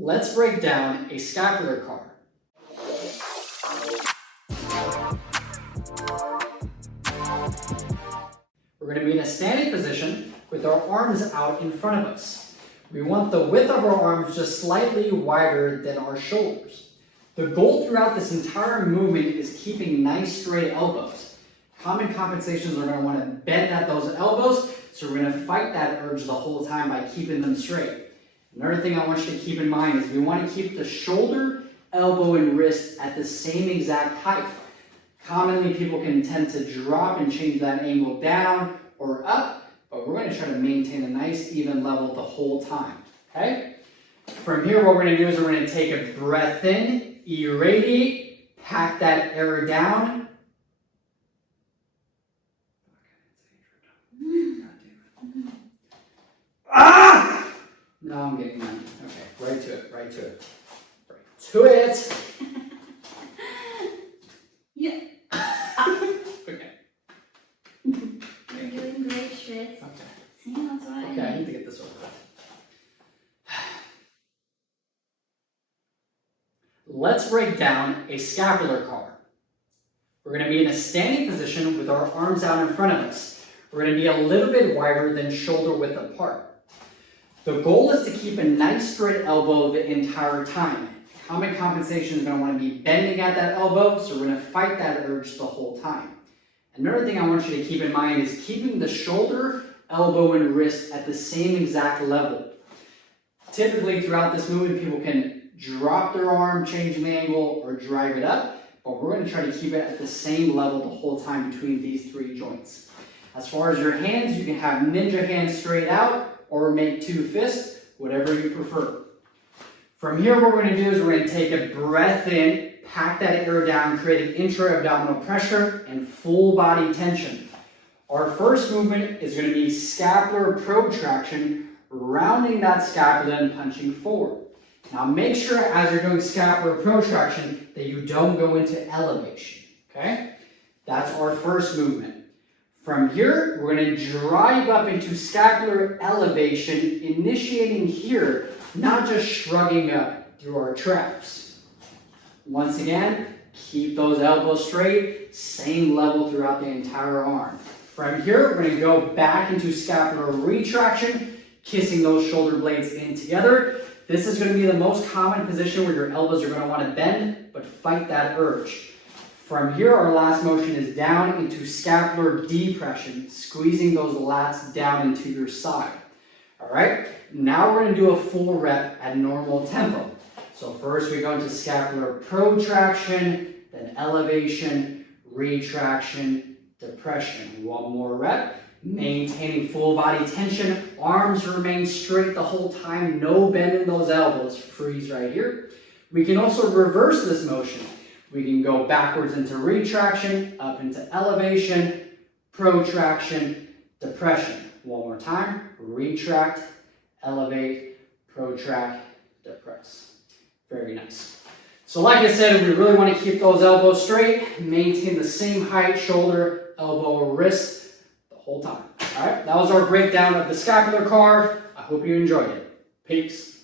Let's break down a scapular car. We're going to be in a standing position with our arms out in front of us. We want the width of our arms just slightly wider than our shoulders. The goal throughout this entire movement is keeping nice straight elbows. Common compensations are going to want to bend at those elbows, so we're going to fight that urge the whole time by keeping them straight. Another thing I want you to keep in mind is we want to keep the shoulder, elbow, and wrist at the same exact height. Commonly, people can tend to drop and change that angle down or up, but we're going to try to maintain a nice even level the whole time, okay? From here, what we're going to do is we're going to take a breath in, irradiate, pack that air down. Ah! No, I'm getting none. Okay, right to it, right to it. Right to it. Yeah. Okay. You're doing great, Shritz. Okay. See, that's what I Okay, I need. need to get this over with. Let's break down a scapular car. We're going to be in a standing position with our arms out in front of us. We're going to be a little bit wider than shoulder width apart. The goal is to keep a nice straight elbow the entire time. Common compensation is going to want to be bending at that elbow, so we're going to fight that urge the whole time. Another thing I want you to keep in mind is keeping the shoulder, elbow, and wrist at the same exact level. Typically, throughout this movement, people can drop their arm, change the angle, or drive it up, but we're going to try to keep it at the same level the whole time between these three joints. As far as your hands, you can have ninja hands straight out, or make two fists, whatever you prefer. From here, what we're going to do is we're going to take a breath in, pack that air down, creating intra-abdominal pressure and full body tension. Our first movement is going to be scapular protraction, rounding that scapula and punching forward. Now make sure as you're doing scapular protraction that you don't go into elevation, okay? That's our first movement. From here, we're going to drive up into scapular elevation, initiating here, not just shrugging up through our traps. Once again, keep those elbows straight, same level throughout the entire arm. From here, we're going to go back into scapular retraction, kissing those shoulder blades in together. This is going to be the most common position where your elbows are going to want to bend, but fight that urge. From here, our last motion is down into scapular depression, squeezing those lats down into your side. All right, now we're going to do a full rep at normal tempo. So first we go into scapular protraction, then elevation, retraction, depression. One more rep, maintaining full body tension, arms remain straight the whole time, no bend in those elbows, freeze right here. We can also reverse this motion. We can go backwards into retraction, up into elevation, protraction, depression. One more time, retract, elevate, protract, depress. Very nice. So like I said, we really want to keep those elbows straight, maintain the same height, shoulder, elbow, wrist, the whole time. All right, that was our breakdown of the scapular car. I hope you enjoyed it. Peace.